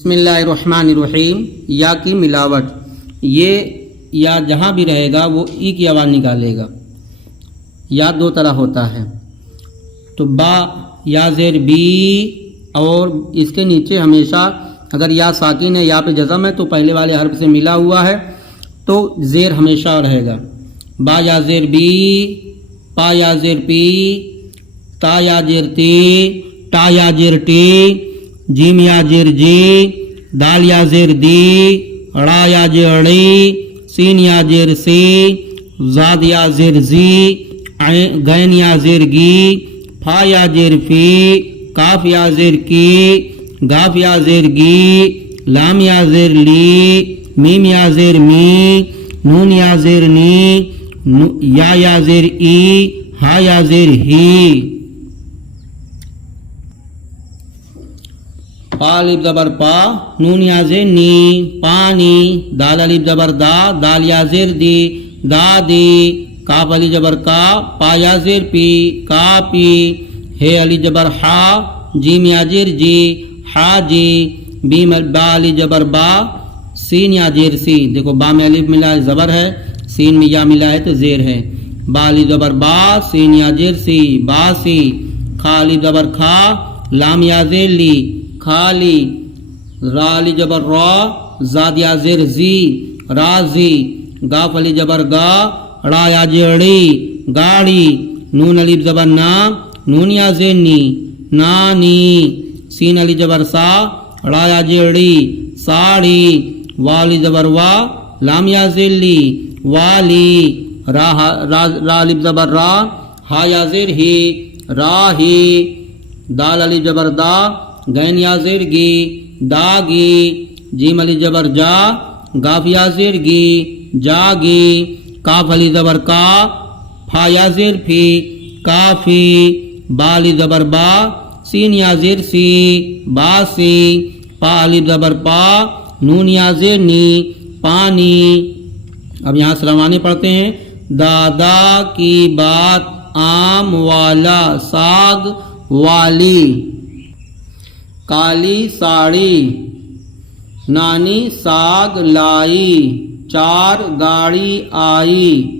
بسم اللہ الرحمن الرحیم. یا کی ملاوٹ، یہ یا جہاں بھی رہے گا وہ ای کی آواز نکالے گا. یا دو طرح ہوتا ہے، تو با یا زیر بی، اور اس کے نیچے ہمیشہ اگر یا ساکن ہے یا پہ جزم ہے تو پہلے والے حرف سے ملا ہوا ہے تو زیر ہمیشہ رہے گا. با یا زیر بی، پا یا زیر پی، تا یا زیر تی، ٹا یا زیر ٹی، جیم یا زیر جی، دال یا زیر دی، ڑا یا زیر ڑی، سین یا زیر سی، زاد یا زیر زی، غین یا زیر گی، فا یا زیر فی، کاف یا زیر کی، گاف یا زیر گی، لام یا زیر لی، میم یا زیر می، نون یا زیر نی، یا زیر ای، ہا یا زیر ہی. پا الف زبر پا، نون یا زیر نی، پانی. دال الف زبر دا، دال یا زیر دی، دادی. کاف الف زبر کا، پا یا زیر پی، کا پی. ہے الف زبر ہا، جیم یا زیر جی، ہا جی. بیم با الف زبر با، سین یا زیر سی. دیکھو با میں الف ملا ہے زبر ہے، سین میں یا ملا ہے تو زیر ہے. با الف زبر با، سین یا زیر سی، باسی. کھا الف زبر کھا، لام یا زیر لی، کھالی. را الف زبر را، زاد یا زیر زی، رازی. گاف الف زبر گا، ڑا یا زیر ڑی، گاڑی. نون الف زبر نا، نون یا زیر نی، نانی. سین الف زبر سا، ڑا یا زیر ڑی، ساڑی. وا الف زبر وا، لام یا زیر لی، والی. را الف زبر را، ہا یا زیر ہی، راہی. دال الف زبر دا، غین یا زیر گی، داگی. جیم الف زبر جا، گاف یا زیر گی، جاگی. کاف الف زبر کا، پھا یا زیر پھی، کافی. با الف زبر با، سین یا زیر سی، باسی. پا الف زبر پا، نون یا زیر نی، پانی. اب یہاں سے روانی پڑھتے ہیں. دادا کی بات آم والا، ساگ والی. کالی ساڑی، نانی ساگ لائی، چار گاڑی آئی.